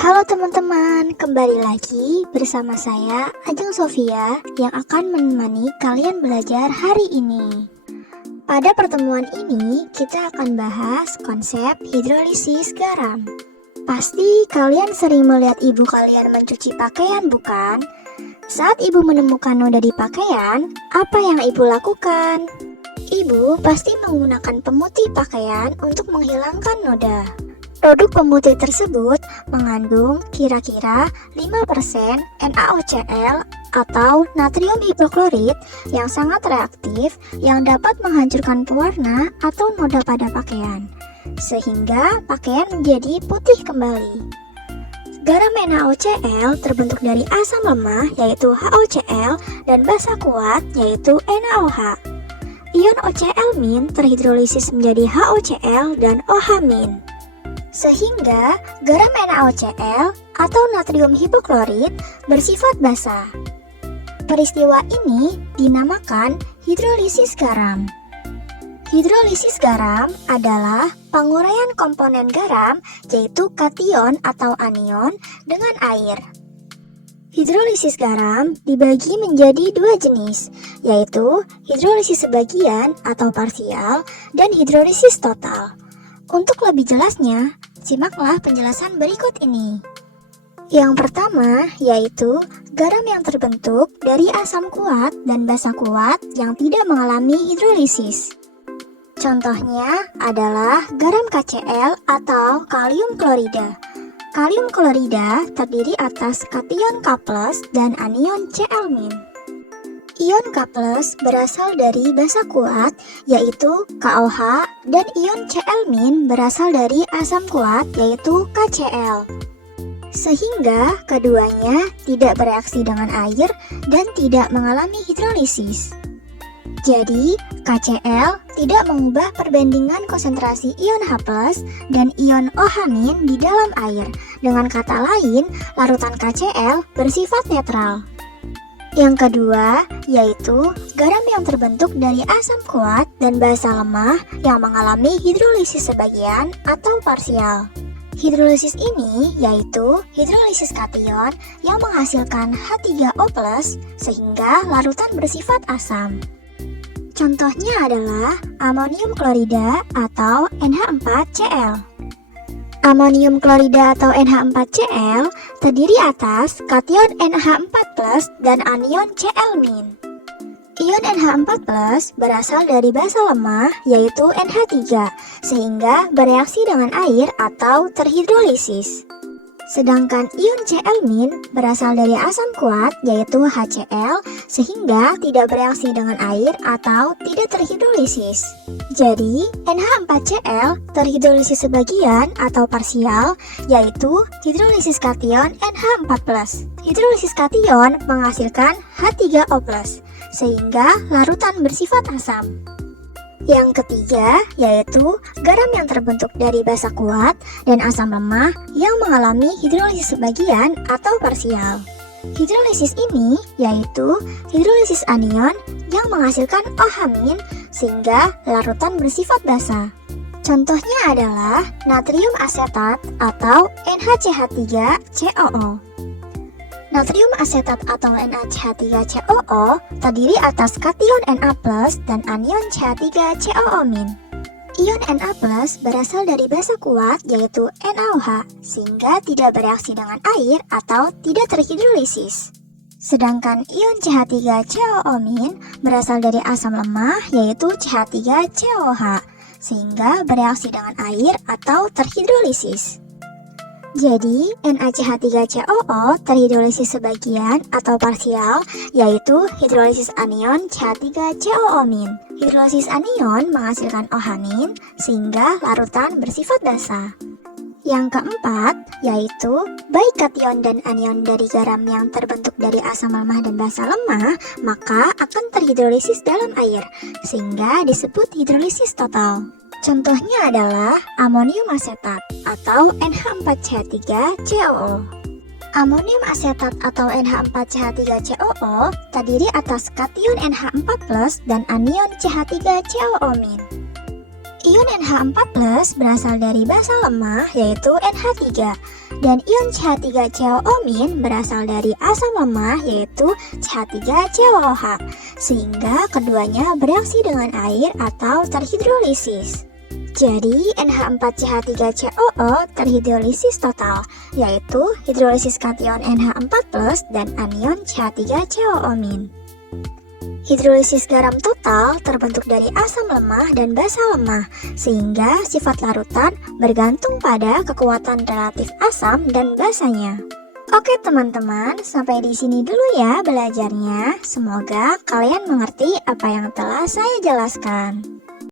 Halo teman-teman, kembali lagi bersama saya Ajeng Sofia yang akan menemani kalian belajar hari ini. Pada pertemuan ini kita akan bahas konsep hidrolisis garam. Pasti kalian sering melihat ibu kalian mencuci pakaian, bukan? Saat ibu menemukan noda di pakaian, apa yang ibu lakukan? Ibu pasti menggunakan pemutih pakaian untuk menghilangkan noda. Produk pemutih tersebut mengandung kira-kira 5% NaOCl atau natrium hipoklorit yang sangat reaktif yang dapat menghancurkan pewarna atau noda pada pakaian, sehingga pakaian menjadi putih kembali. Garam NaOCl terbentuk dari asam lemah yaitu HOCl dan basa kuat yaitu NaOH. Ion OCl- terhidrolisis menjadi HOCl dan OH-. Sehingga garam NaOCl atau natrium hipoklorit bersifat basa. Peristiwa ini dinamakan hidrolisis garam. Hidrolisis garam adalah penguraian komponen garam yaitu kation atau anion dengan air. Hidrolisis garam dibagi menjadi dua jenis, yaitu hidrolisis sebagian atau parsial dan hidrolisis total. Untuk lebih jelasnya, simaklah penjelasan berikut ini. Yang pertama yaitu garam yang terbentuk dari asam kuat dan basa kuat yang tidak mengalami hidrolisis. Contohnya adalah garam KCl atau kalium klorida. Kalium klorida terdiri atas kation K+ dan anion Cl-. Ion K+ berasal dari basa kuat, yaitu KOH, dan ion Cl- berasal dari asam kuat, yaitu KCl. Sehingga keduanya tidak bereaksi dengan air dan tidak mengalami hidrolisis. Jadi, KCl tidak mengubah perbandingan konsentrasi ion H+ dan ion OH- di dalam air. Dengan kata lain, larutan KCl bersifat netral. Yang kedua, yaitu garam yang terbentuk dari asam kuat dan basa lemah yang mengalami hidrolisis sebagian atau parsial. Hidrolisis ini yaitu hidrolisis kation yang menghasilkan H3O+, sehingga larutan bersifat asam. Contohnya adalah amonium klorida atau NH4Cl. Amonium klorida atau NH4Cl terdiri atas kation NH4+ dan anion Cl-. Ion NH4+ berasal dari basa lemah yaitu NH3 sehingga bereaksi dengan air atau terhidrolisis. Sedangkan ion Cl- berasal dari asam kuat yaitu HCl sehingga tidak bereaksi dengan air atau tidak terhidrolisis. Jadi, NH4Cl terhidrolisis sebagian atau parsial yaitu hidrolisis kation NH4+. Hidrolisis kation menghasilkan H3O+, sehingga larutan bersifat asam. Yang ketiga yaitu garam yang terbentuk dari basa kuat dan asam lemah yang mengalami hidrolisis sebagian atau parsial. Hidrolisis ini yaitu hidrolisis anion yang menghasilkan OH- sehingga larutan bersifat basa. Contohnya adalah natrium asetat atau NaCH3COO. Natrium asetat atau NaCH3COO terdiri atas kation Na+ dan anion CH3COO-. Ion Na+ berasal dari basa kuat yaitu NaOH sehingga tidak bereaksi dengan air atau tidak terhidrolisis. Sedangkan ion CH3COO- berasal dari asam lemah yaitu CH3COOH sehingga bereaksi dengan air atau terhidrolisis. Jadi, NaCH3COO terhidrolisis sebagian atau parsial, yaitu hidrolisis anion CH3COO-. Hidrolisis anion menghasilkan OH- sehingga larutan bersifat basa. Yang keempat, yaitu baik kation dan anion dari garam yang terbentuk dari asam lemah dan basa lemah, maka akan terhidrolisis dalam air, sehingga disebut hidrolisis total. Contohnya adalah amonium asetat atau NH4CH3COO. Amonium asetat atau NH4CH3COO terdiri atas kation NH4+ dan anion CH3COO-. Ion NH4+ berasal dari basa lemah yaitu NH3 Dan ion CH3COO- berasal dari asam lemah yaitu CH3COOH, sehingga keduanya bereaksi dengan air atau terhidrolisis. Jadi NH4CH3COO terhidrolisis total, yaitu hidrolisis kation NH4+ dan anion CH3COO-. Hidrolisis garam total terbentuk dari asam lemah dan basa lemah, sehingga sifat larutan bergantung pada kekuatan relatif asam dan basanya. Oke teman-teman, sampai di sini dulu ya belajarnya. Semoga kalian mengerti apa yang telah saya jelaskan.